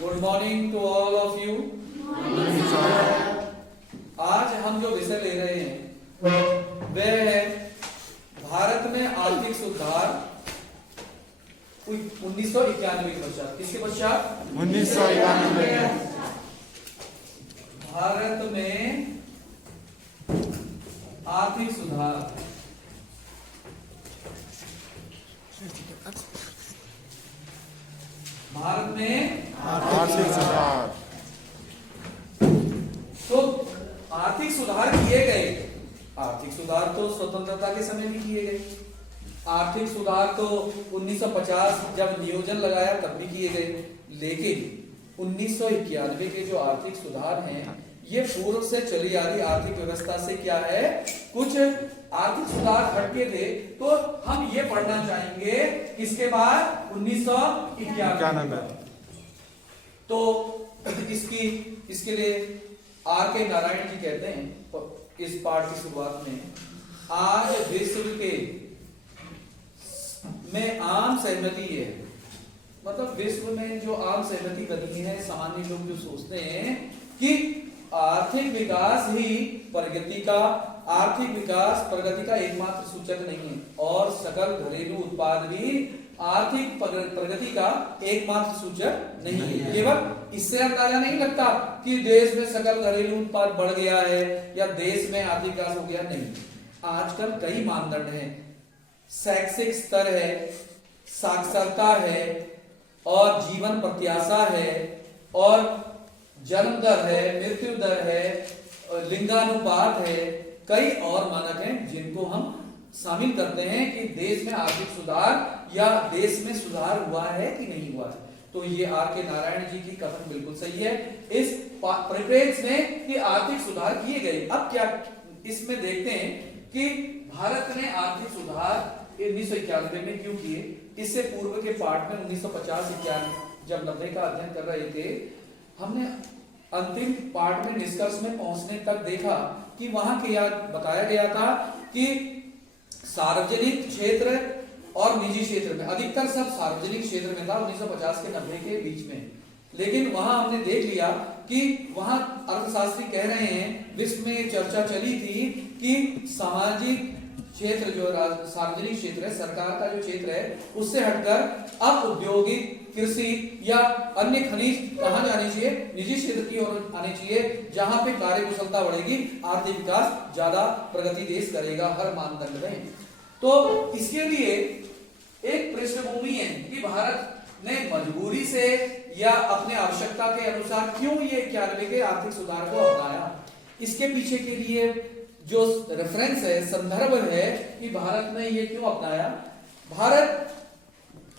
Good morning to all of you. आज हम जो विषय ले रहे हैं वह है भारत में आर्थिक सुधार 1991 के पश्चात। किसके पश्चात? 1991। भारत में आर्थिक सुधार। भारत में आर्थिक सुधार। तो आर्थिक सुधार किए गए। आर्थिक सुधार तो स्वतंत्रता के समय भी किए गए। आर्थिक सुधार तो 1950 जब नियोजन लगाया तब भी किए गए। लेकिन 1991 के जो आर्थिक सुधार हैं ये पूर्व से चली आ रही आर्थिक व्यवस्था से क्या है, कुछ आर्थिक सुधार हटके थे। तो हम ये पढ़ना चाहेंगे इसके बाद 1991। तो इसके लिए आर के नारायण जी कहते हैं इस पाठ की शुरुआत में, आज विश्व के में आम सहमति है, मतलब विश्व में जो आम सहमति बनी है, सामान्य लोग जो सोचते हैं कि आर्थिक विकास ही प्रगति का एकमात्र सूचक नहीं है और सकल घरेलू उत्पाद भी आर्थिक प्रगति का एकमात्र सूचक नहीं है। केवल इससे अंदाजा नहीं लगता कि देश में सकल घरेलू उत्पाद बढ़ गया है या देश में आर्थिक विकास हो गया, नहीं। आजकल कई मानदंड हैं, शैक्षिक स्तर है, साक्षरता है और जीवन प्रत्याशा है और जन्म दर है, मृत्यु दर है, लिंगानुपात है, कई और मानक हैं जिनको हम शामिल करते हैं कि देश में आर्थिक सुधार या देश में सुधार हुआ है कि नहीं हुआ है। तो ये आर के नारायण जी की कथन बिल्कुल सही है इस परिप्रेक्ष्य में कि आर्थिक सुधार किए गए। अब क्या इसमें देखते हैं कि भारत ने आर्थिक सुधार 1991 में क्यों किए। इससे पूर्व के पाठ में 1950-91 जब 90 का अध्ययन कर रहे थे, हमने अंतिम पाठ में निष्कर्ष में पहुंचने तक देखा कि वहां क्या बताया गया था कि सार्वजनिक क्षेत्र और निजी क्षेत्र में, अधिकतर सब सार्वजनिक क्षेत्र में था 1950 के 90 के बीच में। लेकिन वहां हमने देख लिया कि वहां अर्थशास्त्री कह रहे हैं, विश्व में चर्चा चली थी कि सामाजिक क्षेत्र जो सार्वजनिक क्षेत्र है, सरकार का जो क्षेत्र है, उससे हटकर अब औद्योगिक, कृषि या अन्य खनिज कहां जानी चाहिए, निजी क्षेत्र की ओर आनी चाहिए, जहां पे कार्य कुशलता बढ़ेगी, आर्थिक विकास ज्यादा प्रगति देश करेगा हर मानदंड में। तो इसके लिए एक पृष्ठभूमि है कि भारत ने मजबूरी से या अपने आवश्यकता के अनुसार क्यों ये 91 के आर्थिक सुधार को अपनाया। इसके पीछे के लिए जो रेफरेंस है, संदर्भ है कि भारत ने ये क्यों अपनाया। भारत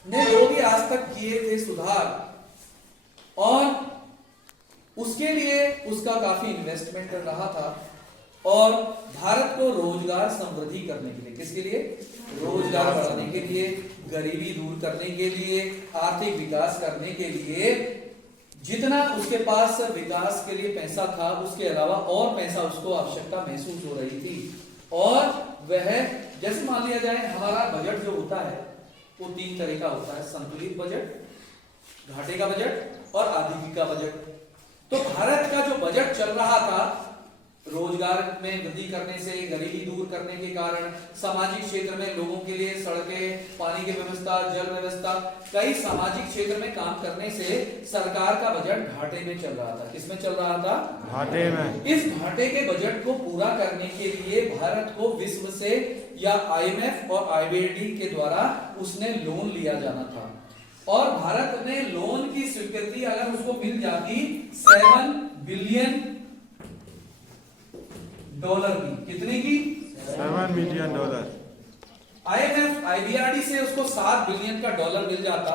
ने जो भी आज तक किए थे सुधार, और उसके लिए उसका काफी इन्वेस्टमेंट रहा था, और भारत को रोजगार समृद्धि करने के लिए, किसके लिए? रोजगार बढ़ाने के लिए, गरीबी दूर करने के लिए, आर्थिक विकास करने के लिए जितना उसके पास विकास के लिए पैसा था, उसके अलावा और पैसा उसको आवश्यकता महसूस हो रही थी। और वह, जैसे मान लिया जाए हमारा बजट जो होता है वो 3 तरह का होता है, संतुलित बजट, घाटे का बजट और आजीविका का बजट। तो भारत का जो बजट चल रहा था, रोजगार में वृद्धि करने से, गरीबी दूर करने के कारण, सामाजिक क्षेत्र में लोगों के लिए सड़कें, पानी की व्यवस्था, जल व्यवस्था, कई सामाजिक क्षेत्र में काम करने से सरकार का बजट घाटे में चल रहा था। किसमें चल रहा था? घाटे में। इस घाटे के बजट को पूरा करने के लिए भारत को विश्व से या IMF और IBRD के द्वारा उसने लोन लिया जाना था, और भारत ने लोन की स्वीकृति अगर उसको मिल जाती $7 बिलियन की, कितने की? $7 बिलियन। IMF IBRD से उसको $7 बिलियन का डॉलर मिल जाता,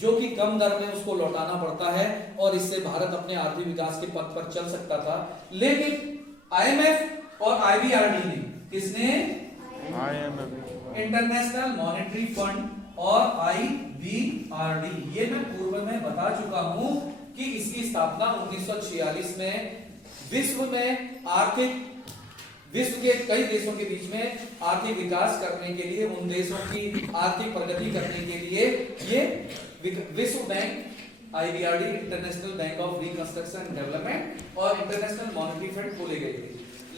जो कि कम दर में उसको लौटाना पड़ता है, और इससे भारत अपने आर्थिक विकास के पथ पर चल सकता था। लेकिन IMF और IBRD ने, किसने? IMF, इंटरनेशनल मॉनेटरी फंड, और IBRD, ये मैं पूर्व में बता चुका हूं कि इसकी स्थापना 1946 में विश्व के कई देशों के बीच में आर्थिक विकास करने के लिए, उन देशों की आर्थिक प्रगति करने के लिए ये विश्व bank IBRD international bank of reconstruction and development और इंटरनेशनल मॉनेटरी फंड खोले गए थे।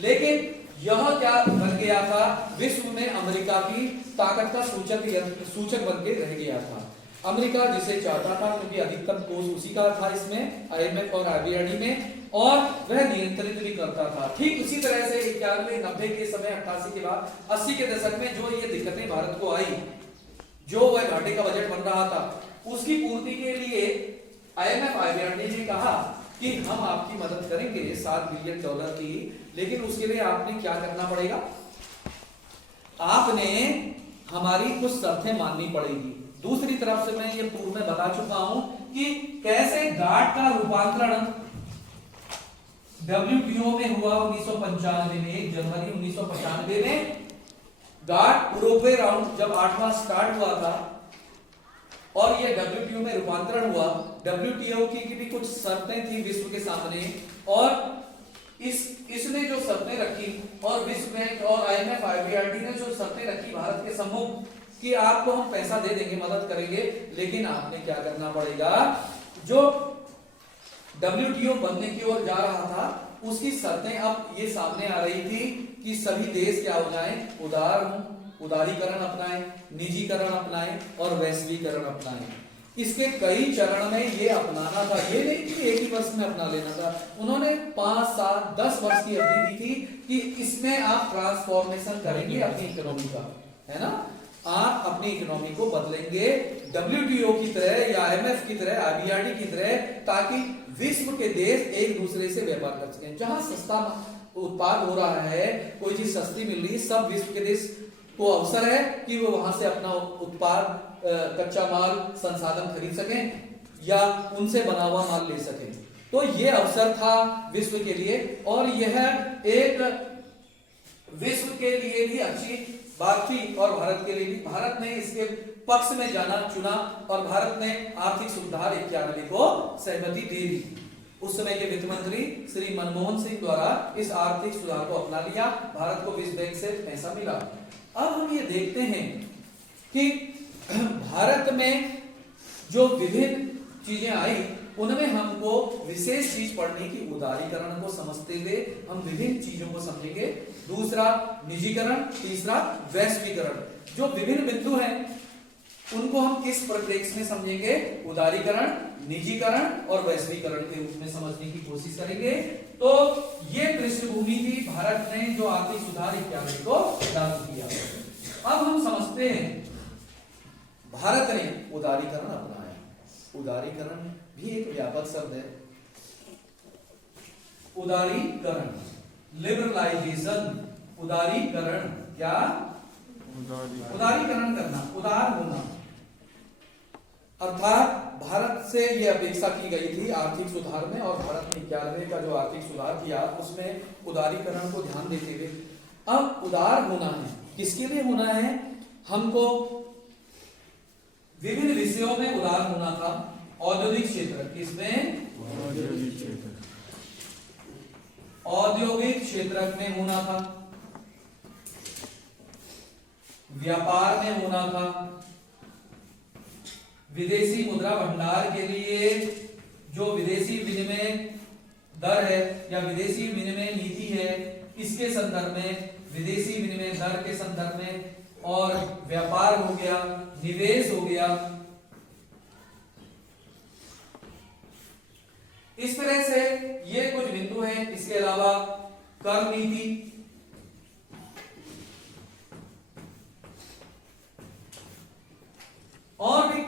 लेकिन यह क्या बन गया था, विश्व में अमेरिका की ताकत का सूचक बन के रह गया था। अमेरिका जिसे चाहता था, क्योंकि अधिकतम कोष उसी का था इसमें, IMF और IBRD में, और वह नियंत्रित भी करता था। ठीक उसी तरह से 91, 90 के समय, 88 के बाद 80 के दशक में जो ये दिक्कतें भारत को आई, जो वह घाटे का बजट बन रहा था, उसकी पूर्ति के लिए IMF IBRD ने कहा कि हम आपकी मदद करेंगे $7 बिलियन की, लेकिन उसके लिए आपने क्या करना पड़ेगा, आपने हमारी कुछ शर्तें माननी पड़ेगी। दूसरी तरफ से मैं ये पूर्व में बता चुका हूं कि कैसे गाट का रूपांतरण WTO में हुआ 1995 में, जनवरी 1995 में गाट यूरोपीय राउंड जब 8वां स्टार्ट हुआ था और ये WTO में रूपांतरण हुआ। WTO की भी कुछ शर्तें थी विश्व के सामने, और इसने जो शर्तें रखी और विश्व बैंक और IMF IBRD ने जो शर्तें रखी भारत के सम्मुख कि आपको हम पैसा दे देंगे, मदद करेंगे, लेकिन आपने क्या करना पड़ेगा, जो WTO बनने की ओर जा रहा था उसकी शर्तें अब ये सामने आ रही थी कि सभी देश क्या हो जाएं, उदारीकरण अपनाएं, निजीकरण अपनाएं और वैश्वीकरण अपनाएं। इसके कई चरण में ये अपनाना था, ये नहीं कि एक ही वर्ष में अपना लेना था। उन्होंने 5, 7, 10 वर्ष की अवधि दी थी कि इसमें आप ट्रांसफॉर्मेशन करेंगे अपनी इकोनॉमी का, है ना, आप अपनी इकोनॉमी को बदलेंगे WTO की तरह या IMF की तरह, IBRD की तरह, ताकि विश्व के देश एक दूसरे से व्यापार कर सकें। जहां सस्ता उत्पाद हो रहा है, कोई चीज सस्ती मिल रही है, सब विश्व के देश को अवसर है कि वो वहां से अपना उत्पाद, कच्चा माल, संसाधन खरीद सकें या उनसे बना हुआ माल ले सकें। तो ये अवसर था विश्व के लिए, और यह एक विश्व के लिए भी अच्छी बात थी और भारत के लिए भी। भारत ने इसके पक्ष में जाना चुना और भारत ने आर्थिक सुधार 91 को सहमति दे दी। उस समय के वित्त मंत्री श्री मनमोहन सिंह द्वारा इस आर्थिक सुधार को अपना लिया, भारत को विश्व बैंक से पैसा मिला। अब हम ये देखते हैं कि भारत में जो विभिन्न चीजें आई उनमें हमको विशेष चीज पढ़ने की, उदारीकरण को समझते हुए हम विभिन्न चीजों को समझेंगे। दूसरा निजीकरण, तीसरा वैश्वीकरण। जो विभिन्न बिंदु हैं उनको हम किस परिप्रेक्ष्य में समझेंगे, उदारीकरण, निजीकरण और वैश्वीकरण के रूप में समझने की कोशिश करेंगे। तो ये पृष्ठभूमि थी भारत ने जो आर्थिक सुधार 91 को लागू किया। अब हम समझते हैं भारत ने उदारीकरण अपनाया। उदारीकरण भी एक व्यापक शब्द है। उदारीकरण, लिबरलाइजेशन, उदारीकरण, क्या, उदारीकरण करना, उदार होना, अर्थात भारत से यह अपेक्षा की गई थी आर्थिक सुधार में, और भारत ने 91 का जो आर्थिक सुधार किया उसमें उदारीकरण को ध्यान देते हुए अब उदार होना है। किसके लिए होना है, हमको विभिन्न विषयों में उदार होना था। औद्योगिक क्षेत्र, किसमें, औद्योगिक क्षेत्र में होना था, व्यापार में होना था, विदेशी मुद्रा भंडार के लिए जो विदेशी विनिमय दर है या विदेशी विनिमय नीति है, इसके संदर्भ में, विदेशी विनिमय दर के संदर्भ में, और व्यापार हो गया, निवेश हो गया। इस तरह से ये कुछ बिंदु हैं। इसके अलावा कर नीति, और भी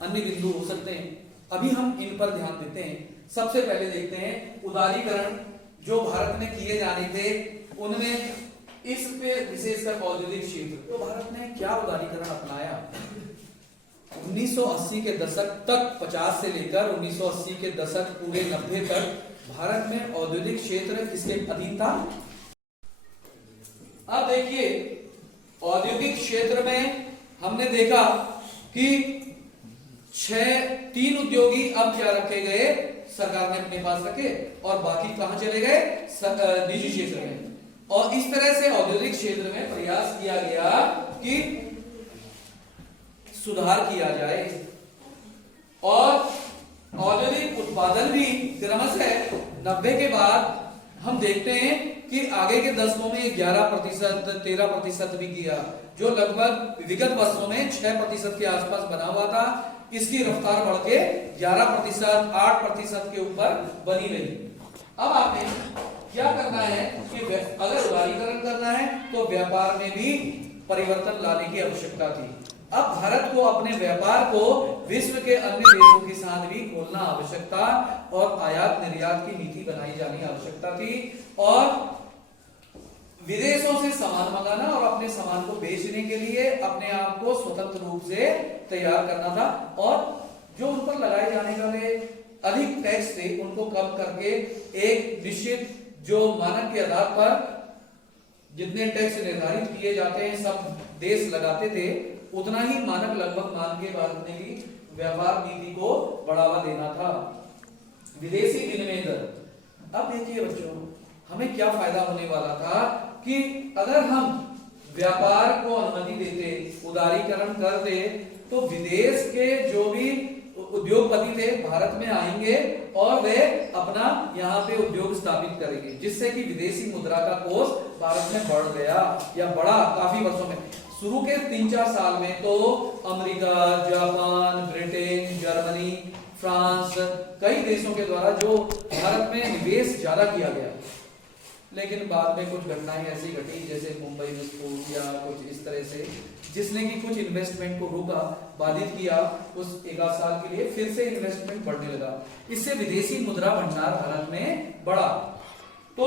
अन्य बिंदु हो सकते हैं। अभी हम इन पर ध्यान देते हैं। सबसे पहले देखते हैं उदारीकरण जो भारत ने किए जाने थे, उनमें इस पे विशेषकर औद्योगिक क्षेत्र, तो भारत ने क्या उदारीकरण अपनाया। 1980 के दशक तक, 50 से लेकर 1980 के दशक पूरे 90 तक भारत में औद्योगिक क्षेत्र किसके अधीन था। अब देखिए औद्योगिक क्षेत्र में हमने देखा कि 3 उद्योगी अब क्या रखे गए, सरकार ने अपने पास रखे, और बाकी कहां चले गए, निजी क्षेत्र में। और इस तरह से औद्योगिक क्षेत्र में प्रयास किया गया कि सुधार किया जाए, और उत्पादन भी क्रमशः 90 के बाद हम देखते हैं कि आगे के दशकों में 11%, 13% भी किया, जो लगभग विगत वर्षों में 6% के आसपास बना हुआ था। इसकी रफ्तार बढ़ के 11%, 8% के ऊपर बनी रही। अब आपने क्या करना है कि अगर उदारीकरण करना है तो व्यापार में भी परिवर्तन लाने की आवश्यकता थी। अब भारत को अपने व्यापार को विश्व के अन्य देशों के साथ भी खोलना आवश्यक था और आयात निर्यात की नीति बनाई जानी आवश्यकता थी और विदेशों से सामान मंगाना और अपने सामान को बेचने के लिए अपने आप को स्वतंत्र रूप से तैयार करना था और जो उन पर लगाए जाने वाले अधिक टैक्स थे उनको कम करके एक निश्चित जो मानक के आधार पर जितने टैक्स निर्धारित किए जाते हैं सब देश लगाते थे, उतना ही मानक लगभग मान के बाद में भी व्यापार नीति को बढ़ावा देना था। विदेशी विनिमय दर। अब देखिए बच्चों, हमें क्या फायदा होने वाला था कि अगर हम व्यापार को अनुमति देते, उदारीकरण करते, तो विदेश के जो भी उद्योगपति थे भारत में आएंगे और वे अपना यहाँ पे उद्योग स्थापित करेंगे, जिससे कि विदेशी मुद्रा का कोष भारत में बढ़ गया या बढ़ा काफी वर्षों में। शुरू के 3-4 साल में तो America, Japan, Britain, Germany, France, कई देशों के द्वारा जो भारत में निवेश ज्यादा किया गया, लेकिन बाद में कुछ घटनाएं ऐसी घटी जैसे मुंबई विस्फोट या कुछ इस तरह से, जिसने कि कुछ इन्वेस्टमेंट को रोका, बाधित किया उस 1 साल के लिए, फिर से इन्वेस्टमेंट बढ़ने लगा। इससे विदेशी मुद्रा भंडार भारत में बढ़ा। तो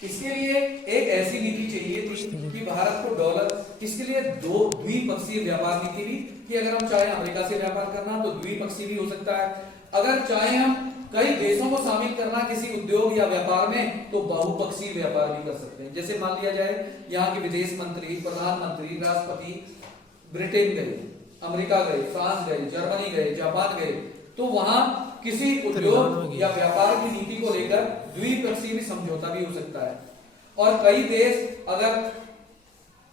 इसके लिए एक ऐसी नीति चाहिए थी कि भारत को डॉलर, इसके लिए द्विपक्षीय व्यापार नीति भी, कि अगर हम चाहे अमेरिका से व्यापार करना तो द्विपक्षीय भी हो सकता है, अगर चाहे हम कई देशों को शामिल करना किसी उद्योग या व्यापार में तो बहुपक्षीय व्यापार भी कर सकते हैं। जैसे मान लिया जाए यहाँ के विदेश मंत्री, प्रधानमंत्री, राष्ट्रपति ब्रिटेन गए, अमेरिका गए, फ्रांस गए, जर्मनी गए, जापान गए, तो वहां किसी उद्योग या व्यापार की नीति को लेकर द्विपक्षीय भी समझौता भी हो सकता है। और कई देश अगर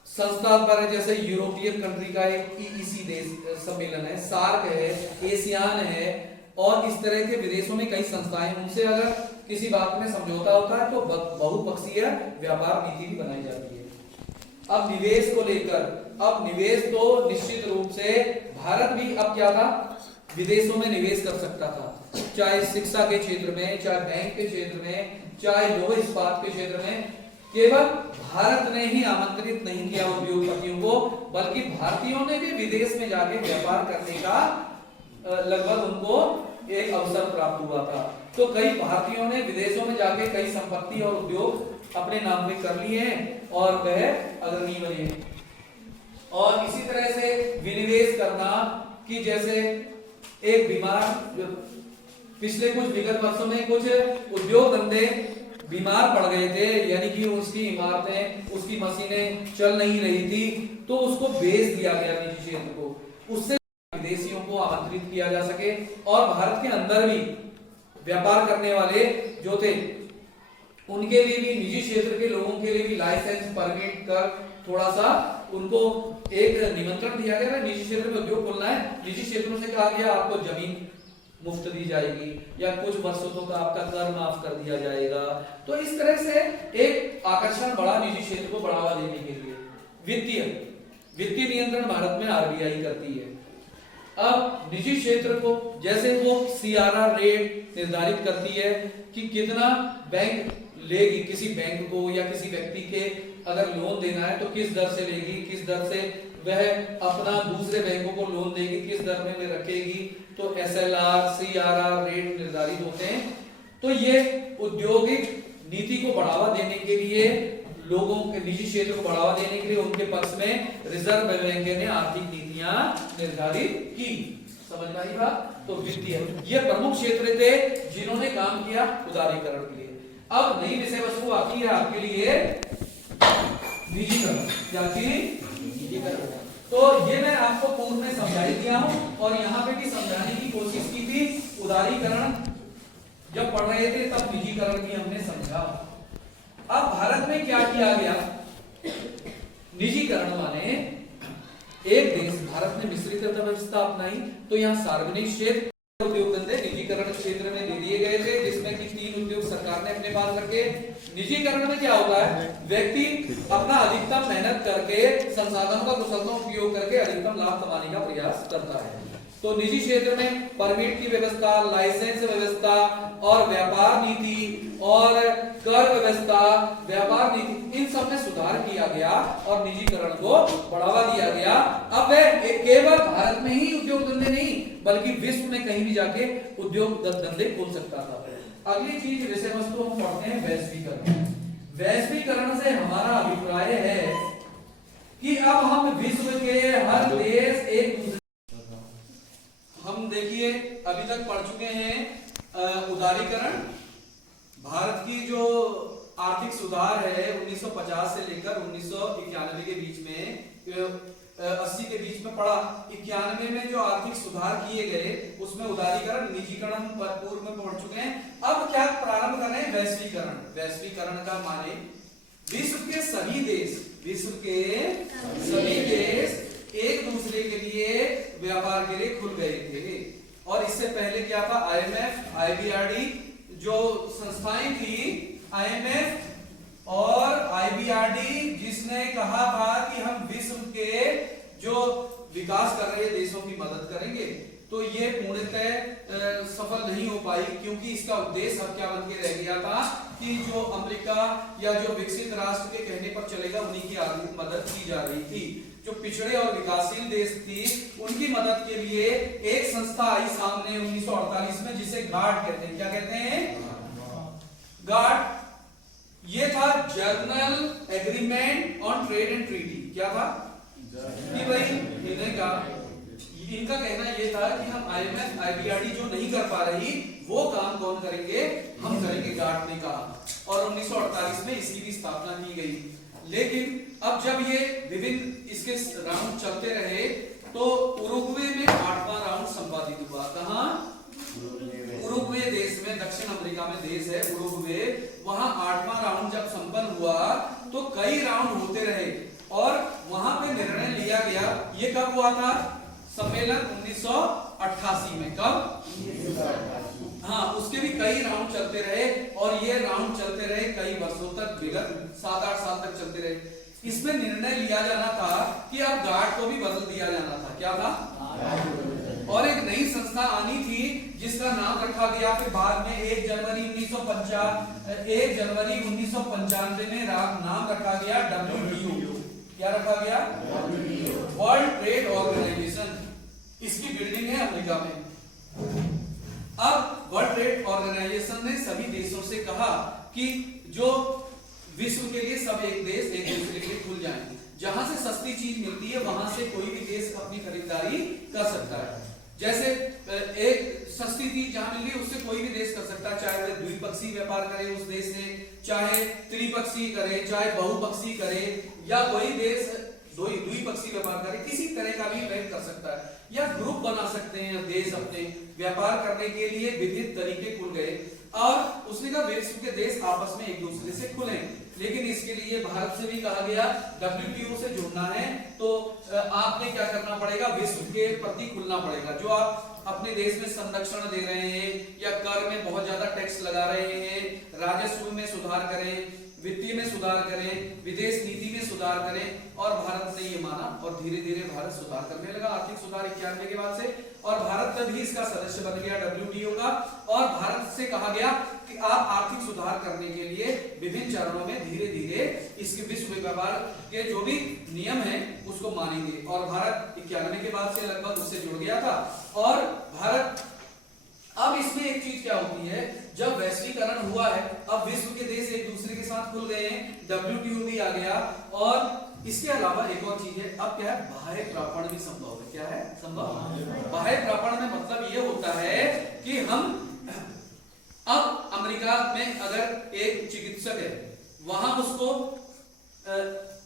संस्था पर, जैसे यूरोपियन कंट्री का एक EEC देश सम्मेलन है, सार्क है, एशियान है और इस तरह के विदेशों में कई संस्थाएं, उनसे अगर किसी बात में समझौता होता है तो बहुपक्षीय व्यापार नीति भी बनाई जाती है। अब निवेश को लेकर, अब निवेश तो निश्चित रूप से भारत भी अब क्या था, विदेशों में निवेश कर सकता था, चाहे शिक्षा के क्षेत्र में, चाहे बैंक के क्षेत्र में, चाहे लौह इस्पात के क्षेत्र में। केवल भारत ने ही आमंत्रित नहीं किया उद्योगपतियों को, बल्कि भारतीयों ने भी विदेश में जाके व्यापार करने का लगभग उनको एक अवसर प्राप्त हुआ था। तो कई भारतीयों ने विदेशों में जाके कई संपत्ति और उद्योग अपने नाम पे कर लिए हैं और वह अग्रणी बने। और इसी तरह से विनिवेश करना कि जैसे एक बीमार, पिछले कुछ विगत वर्षों में कुछ उद्योग धंधे बीमार पड़ गए थे, यानी कि उसकी इमारतें, उसकी मशीनें चल नहीं रही थी, तो उसको बेच दिया गया निजी क्षेत्र को, उससे विदेशियों को आमंत्रित किया जा सके और भारत के अंदर भी व्यापार करने वाले जो थे उनके लिए भी, निजी क्षेत्र के लोगों के लिए भी लाइसेंस, परमिट कर थोड़ा सा उनको एक निमंत्रण दिया गया। निजी क्षेत्र में उद्योग खोलना है, निजी क्षेत्रों से कहा गया आपको जमीन मुफ्त दी जाएगी या कुछ वर्षों का आपका कर माफ कर दिया जाएगा। तो इस तरह से एक आकर्षण बढ़ा निजी क्षेत्र को बढ़ावा देने के लिए। वित्तीय नियंत्रण भारत में RBI करती है। अब निजी क्षेत्र को जैसे वो CRR रेट निर्धारित करती है कि कितना बैंक लेगी, किसी बैंक को या किसी व्यक्ति के अगर लोन देना है तो किस दर से लेगी, किस दर से वह अपना दूसरे बैंकों को लोन देगी, किस दर में वे रखेगी, तो SLR, CRR रेट निर्धारित होते हैं। तो ये औद्योगिक नीति को बढ़ावा देने के लिए, लोगों के निजी क्षेत्र को बढ़ावा देने के लिए उनके पक्ष में रिजर्व बैंक ने आर्थिक नीतियां निर्धारित की। समझ में आई बात? तो वित्तीय ये प्रमुख क्षेत्र थे जिन्होंने काम किया उदारीकरण के लिए। अब नई विषय वस्तु आती है आपके लिए निजीकरण। क्या चीज? निजीकरण। तो ये मैं आपको पूर्व में समझा ही दिया हूं और यहाँ पे भी समझाने की कोशिश की थी। उदारीकरण जब पढ़ रहे थे तब निजीकरण भी हमने समझा। अब भारत में क्या किया गया? निजीकरण माने एक देश, भारत ने मिश्रित अर्थव्यवस्था अपनाई, तो यहाँ सार्वजनिक क्षेत्र उद्योग पास रखे। निजीकरण में क्या होता है, व्यक्ति अपना अधिकतम मेहनत करके संसाधनों का कुशलतम उपयोग करके अधिकतम लाभ कमाने का प्रयास करता है। तो निजी क्षेत्र में परमिट की व्यवस्था, लाइसेंस व्यवस्था और व्यापार नीति और कर व्यवस्था, व्यापार नीति, इन सब में सुधार किया गया और निजीकरण को बढ़ावा दिया गया। अब वह केवल भारत में ही उद्योग धंधे नहीं बल्कि विश्व में कहीं भी जाके उद्योग धंधे खोल सकता था। अगली चीज विषय वस्तु हम पढ़ते हैं वैश्वीकरण। वैश्वीकरण से हमारा अभिप्राय है कि अब हम विश्व के हर देश एक दूसरे, हम देखिए अभी तक पढ़ चुके हैं उदारीकरण। भारत की जो आर्थिक सुधार है 1950 से लेकर 1991 के बीच में, 80 के बीच में पढ़ा। 91 में जो आर्थिक सुधार किए गए उसमें उदारीकरण, निजीकरण पूर्व में पढ़ चुके हैं। अब क्या प्रारंभ कर रहे हैं, वैश्वीकरण। वैश्वीकरण का माने विश्व के सभी देश, विश्व के सभी देश एक दूसरे के लिए व्यापार के लिए खुल गए थे। और इससे पहले क्या था, IMF, IBRD जो संस्थाएं थी, IMF और IBRD जिसने कहा था कि हम विश्व के जो विकास कर रहे देशों की मदद करेंगे, तो ये पूर्णतः सफल नहीं हो पाई, क्योंकि इसका उद्देश्य अब क्या बन के रह गया था कि जो अमेरिका या जो विकसित राष्ट्र के कहने पर चलेगा उन्हीं की आर्थिक मदद की जा रही थी। जो पिछड़े और विकासशील देश थी उनकी मदद के लिए एक संस्था आई सामने 1948 में, जिसे गार्ड कहते हैं। क्या कहते हैं, गार्ड। ये था journal agreement on trade and treaty. क्या था कि भाई इनका कहना ये था कि हम IMF, IBRD जो नहीं कर पा रही वो काम कौन करेंगे, हम करेंगे, गार्ड ने कहा। और 1948 में इसकी भी स्थापना की गई। लेकिन अब जब ये विभिन्न इसके राउंड चलते रहे तो उरुग्वे में 8वां राउंड संपादित हुआ। कहां, उरुग्वे देश में, दक्षिण अफ्रीका में देश है उरुग्वे, वहां 8वां राउंड जब संपन्न हुआ तो कई राउंड होते रहे और वहां पे निर्णय लिया गया। ये कब हुआ था, सम्मेलन 1988 में। कब, हाँ, उसके भी कई राउंड चलते रहे और ये राउंड चलते रहे कई वर्षों तक, विगत 7-8 साल तक चलते रहे। इसमें निर्णय लिया जाना था कि अब गार्ड को भी बदल दिया जाना था। क्या था, और एक नई संस्था आनी थी जिसका नाम रखा गया फिर बाद में 1 जनवरी 1995 में नाम रखा गया WTO। क्या रखा गया, वर्ल्ड ट्रेड ऑर्गेनाइजेशन। इसकी बिल्डिंग है अमेरिका में। अब वर्ल्ड ट्रेड ऑर्गेनाइजेशन ने सभी देशों से कहा कि जो विश्व के लिए सब एक देश एक दूसरे के लिए खुल जाएंगे, जहां से सस्ती चीज मिलती है वहां से कोई भी देश अपनी खरीदारी कर सकता है। जैसे एक सस्ती चीज जहां मिल रही है उससे कोई भी देश कर सकता है, चाहे वह द्विपक्षीय व्यापार करे उस देश से, चाहे त्रिपक्षीय करे, चाहे बहुपक्षीय करे, या कोई देश द्विपक्षीय व्यापार करे, किसी तरह का भी वह कर सकता है। या ग्रुप बना सकते हैं देश अपने व्यापार करने के लिए, विविध तरीके खुल गए। और उसने कहा विश्व के देश आपस में एक दूसरे से खुले, लेकिन इसके लिए भारत से भी कहा गया WTO से जुड़ना है तो आपने क्या करना पड़ेगा, विश्व के प्रति खुलना पड़ेगा। जो आप अपने देश में संरक्षण दे रहे हैं या कर में बहुत ज्यादा टैक्स लगा रहे हैं, राजस्व में सुधार करें, वित्तीय में सुधार करें, विदेश नीति में सुधार करें। और भारत ने ये माना और धीरे धीरे भारत सुधार करने लगा। आर्थिक सुधार 91 के बाद से, और भारत तभी इसका सदस्य बन गया WTO का। और भारत से कहा गया कि आप आर्थिक सुधार करने के लिए विभिन्न चरणों में धीरे धीरे इसके विश्व व्यापार के जो भी नियम हैं उसको मानेंगे। और भारत 91 के बाद से लगभग उससे जुड़ गया था। और भारत, अब इसमें एक चीज क्या होती है, जब वैश्वीकरण हुआ है, अब विश्व के देश एक दूसरे के साथ खुल गए हैं, WTO भी आ गया। और इसके अलावा एक और चीज है, अब क्या है, बाह्य प्रापण भी संभव है। क्या है संभव, बाह्य प्रापण में मतलब ये होता है कि हम अब अमेरिका में अगर एक चिकित्सक है, वहां उसको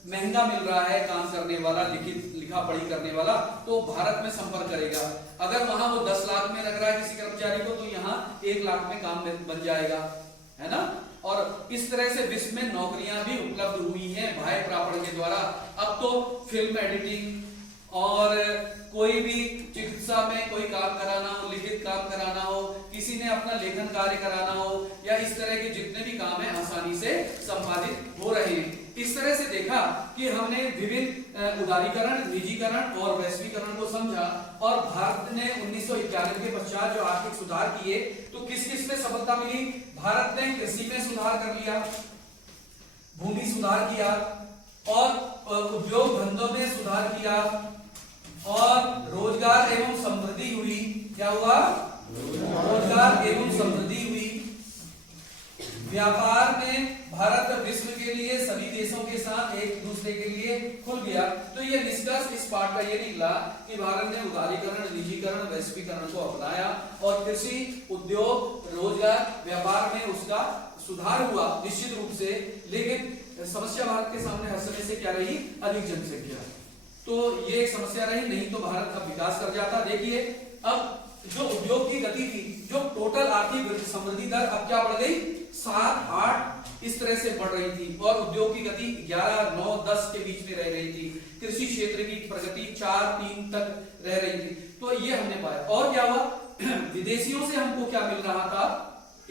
महंगा मिल रहा है काम करने वाला, लिखा पढ़ी करने वाला, तो भारत में संपर्क करेगा। अगर वहां वो 10 लाख में रख रहा है किसी कर्मचारी को, तो यहाँ 1 लाख में काम बन जाएगा, है ना। और इस तरह से विश्व में नौकरियां भी उपलब्ध हुई हैं बाह्य प्रापण के द्वारा। अब तो फिल्म एडिटिंग और कोई भी चिकित्सा में कोई काम कराना हो, लिखित काम कराना हो, किसी ने अपना लेखन कार्य कराना हो, या इस तरह के जितने भी काम है बातें हो रहे हैं। इस तरह से देखा कि हमने विभिन्न उदारीकरण, निजीकरण और वैश्वीकरण को समझा, और भारत ने 1991 के पश्चात जो आर्थिक सुधार किए तो किस किस में सफलता मिली। भारत ने कृषि में सुधार कर लिया, भूमि सुधार किया, और उद्योग धंधों में सुधार किया, और रोजगार एवं समृद्धि हुई। क्या हुआ? रोजगार एवं समृद्धि हुई। व्यापार में भारत विश्व के लिए सभी देशों के साथ एक दूसरे के लिए खुल गया। तो ये निष्कर्ष इस पाठ का ये निकला कि भारत ने उदारीकरण, निजीकरण, वैश्वीकरण को अपनाया और कृषि, उद्योग, रोजगार, व्यापार में उसका सुधार हुआ निश्चित रूप से। लेकिन समस्या भारत के सामने हर समय से क्या रही? अधिक जनसंख्या। तो ये एक समस्या रही, नहीं तो भारत अब विकास कर जाता। देखिए अब जो उद्योग की गति थी, जो टोटल आर्थिक समृद्धि दर अब क्या बढ़ गई? 7, 8 इस तरह से बढ़ रही थी, और उद्योग की गति 11, 9, 10 के बीच में रह रही थी। कृषि क्षेत्र की प्रगति 4, 3 तक रह रही थी। तो ये हमने पाया। और क्या हुआ? विदेशियों से हमको क्या मिल रहा था?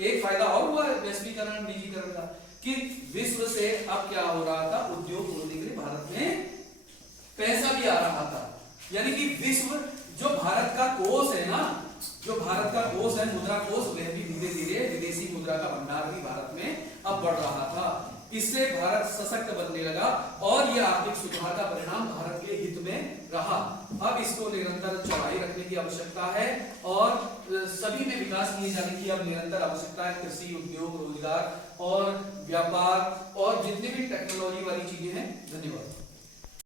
एक फायदा और हुआ वैश्वीकरण, निजीकरण का, कि विश्व से अब क्या हो रहा था? उद्योग खोलने के लिए भारत में पैसा भी आ रहा था। यानी कि विश्व जो भारत का कोष है ना, जो भारत का कोष है, मुद्रा कोष, वह भी धीरे धीरे विदेशी मुद्रा का भंडार भी भारत में अब बढ़ रहा था। इससे भारत सशक्त बनने लगा, और यह आर्थिक सुधार का परिणाम भारत के हित में रहा। अब इसको निरंतर चौड़ाई रखने की आवश्यकता है, और सभी में विकास किए जाने की अब निरंतर आवश्यकता है। कृषि, उद्योग, रोजगार और व्यापार और जितनी भी टेक्नोलॉजी वाली चीजें हैं। धन्यवाद।